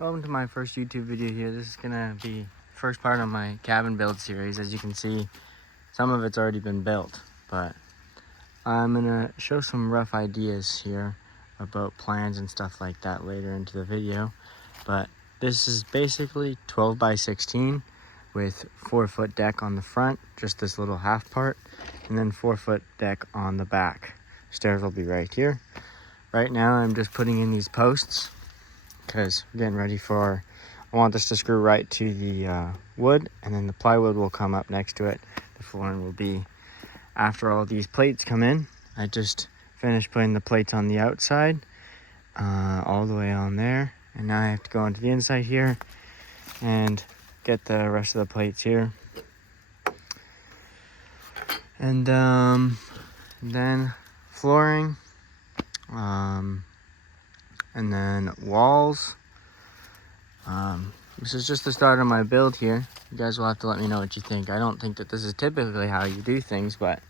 Welcome to my first YouTube video here. This is gonna be first part of my cabin build series. As you can see, some of it's already been built, but I'm gonna show some rough ideas here about plans and stuff like that later into the video. But this is basically 12 by 16 with 4-foot deck on the front, just this little half part, and then 4-foot deck on the back. Stairs will be right here. Right now I'm just putting in these posts because we're getting ready for, I want this to screw right to the wood, and then the plywood will come up next to it. The flooring will be after all these plates come in. I just finished putting the plates on the outside, all the way on there, and now I have to go onto the inside here and get the rest of the plates here. And then flooring, and then walls. This is just the start of my build here. You guys will have to let me know what you think. I don't think that this is typically how you do things, but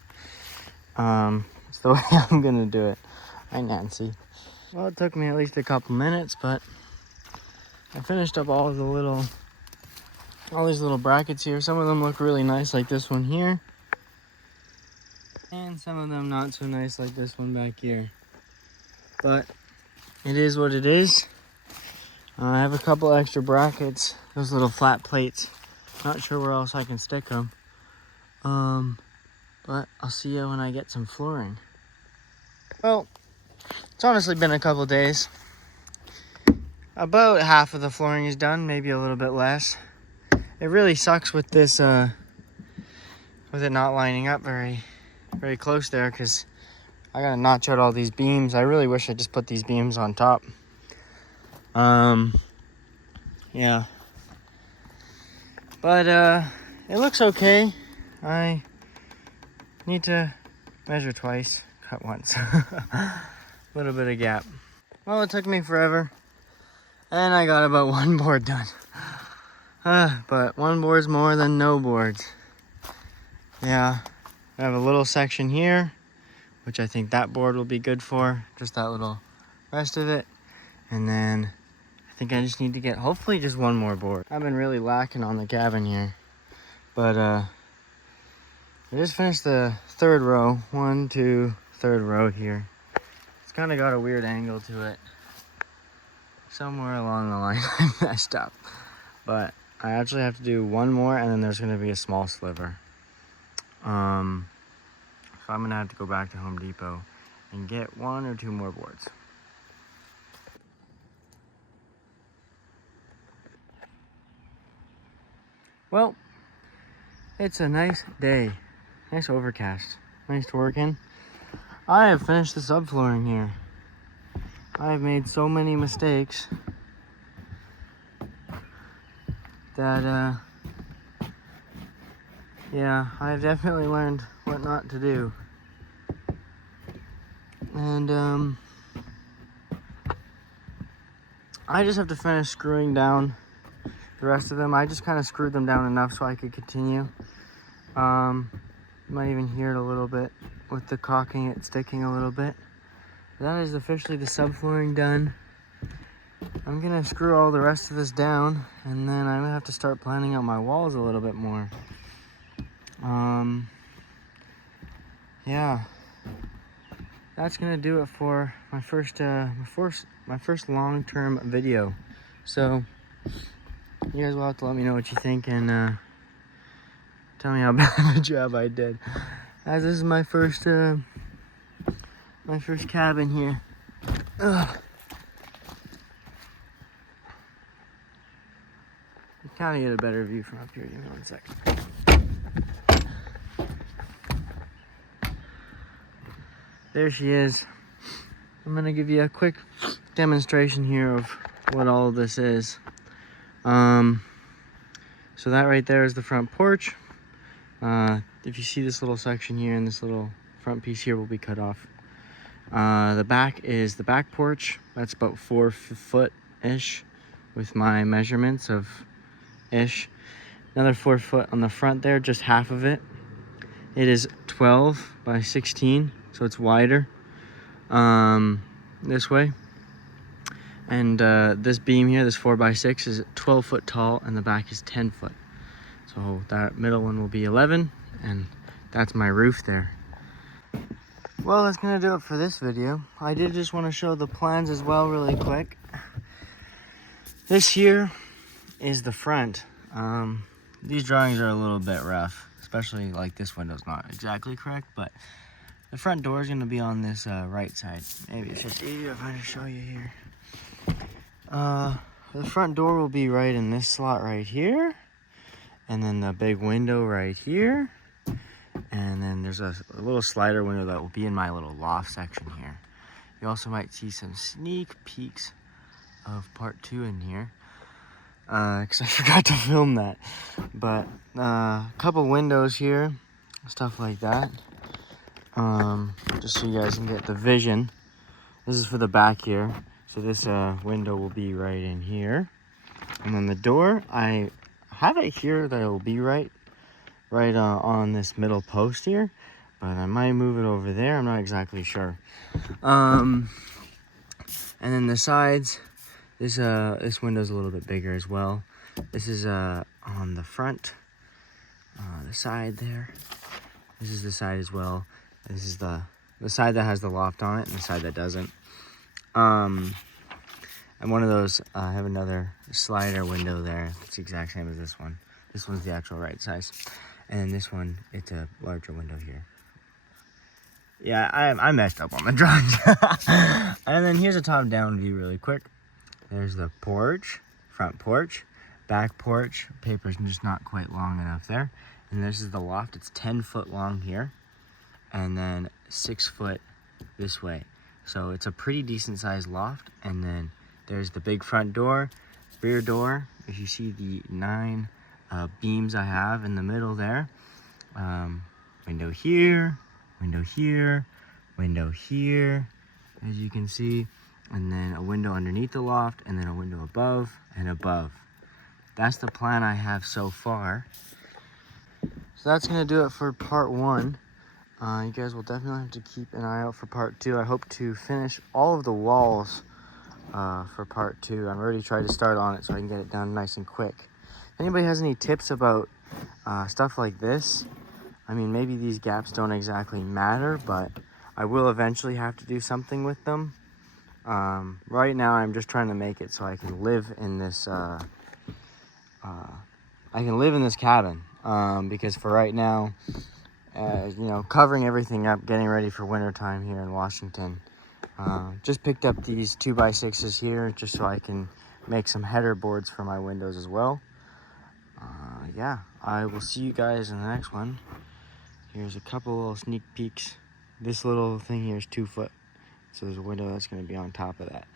it's the way I'm gonna do it. Hi, Nancy. Well, it took me at least a couple minutes, but I finished up all these little brackets here. Some of them look really nice, like this one here, and some of them not so nice, like this one back here. But it is what it is. I have a couple extra brackets, those little flat plates. Not sure where else I can stick them. But I'll see you when I get some flooring. Well, it's honestly been a couple days. About half of the flooring is done, maybe a little bit less. It really sucks with this, with it not lining up very close there, because I gotta notch out all these beams. I really wish I just put these beams on top. Yeah. But, it looks okay. I need to measure twice, cut once. Little bit of gap. Well, it took me forever, and I got about one board done. But one board's more than no boards. Yeah, I have a little section here, which I think that board will be good for, just that little rest of it. And then I think I just need to get hopefully just one more board. I've been really lacking on the cabin here, but I just finished the third row, 1, 2, third row here. It's kind of got a weird angle to it. Somewhere along the line I messed up, but I actually have to do one more, and then there's going to be a small sliver. So I'm going to have to go back to Home Depot and get 1 or 2 more boards. Well, it's a nice day. Nice overcast. Nice to work in. I have finished the subflooring here. I've made so many mistakes that, yeah, I've definitely learned what not to do. And, I just have to finish screwing down the rest of them. I just kind of screwed them down enough so I could continue. You might even hear it a little bit with the caulking, it sticking a little bit. That is officially the subflooring done. I'm gonna screw all the rest of this down, and then I'm gonna have to start planning out my walls a little bit more. Yeah, that's gonna do it for my first long-term video. So you guys will have to let me know what you think, and tell me how bad of a job I did, as this is my first cabin here. Ugh. You kind of get a better view from up here. Give me 1 second. There she is. I'm gonna give you a quick demonstration here of what all of this is. So that right there is the front porch. If you see this little section here and this little front piece here will be cut off. The back is the back porch. That's about 4 foot-ish with my measurements of ish. Another 4 foot on the front there, just half of it. It is 12 by 16, so it's wider this way. And this beam here, this 4x6, is 12 foot tall, and the back is 10 foot. So that middle one will be 11, and that's my roof there. Well, that's gonna do it for this video. I did just want to show the plans as well really quick. This here is the front. These drawings are a little bit rough, especially like this window's not exactly correct, but the front door is gonna be on this right side. Maybe it's just easier if I just show you here. The front door will be right in this slot right here, and then the big window right here, and then there's a little slider window that will be in my little loft section here. You also might see some sneak peeks of part 2 in here, because I forgot to film that. But a couple windows here, stuff like that, just so you guys can get the vision. This is for the back here. So this window will be right in here. And then the door, I have it here that it will be right on this middle post here. But I might move it over there, I'm not exactly sure. And then the sides, this window's a little bit bigger as well. This is on the front, the side there. This is the side as well. This is the side that has the loft on it and the side that doesn't. And one of those, I have another slider window there. It's the exact same as this one. This one's the actual right size. And then this one, it's a larger window here. Yeah, I messed up on the drawings. And then here's a top-down view really quick. There's the porch, front porch, back porch. Paper's just not quite long enough there. And this is the loft. It's 10 foot long here. And then 6 foot this way. So it's a pretty decent sized loft. And then there's the big front door, rear door. If you see the 9 beams I have in the middle there. Window here, window here, window here, as you can see. And then a window underneath the loft, and then a window above and above. That's the plan I have so far. So that's gonna do it for part 1. You guys will definitely have to keep an eye out for part 2. I hope to finish all of the walls for part 2. I've already tried to start on it so I can get it done nice and quick. If anybody has any tips about stuff like this, I mean, maybe these gaps don't exactly matter, but I will eventually have to do something with them. Right now I'm just trying to make it so I can live in this cabin, because for right now, you know, covering everything up, getting ready for winter time here in Washington. Just picked up these 2x6s here just so I can make some header boards for my windows as well. Yeah, I will see you guys in the next one. Here's a couple little sneak peeks. This little thing here is 2 foot, so there's a window that's going to be on top of that.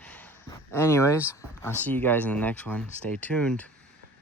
Anyways, I'll see you guys in the next one. Stay tuned.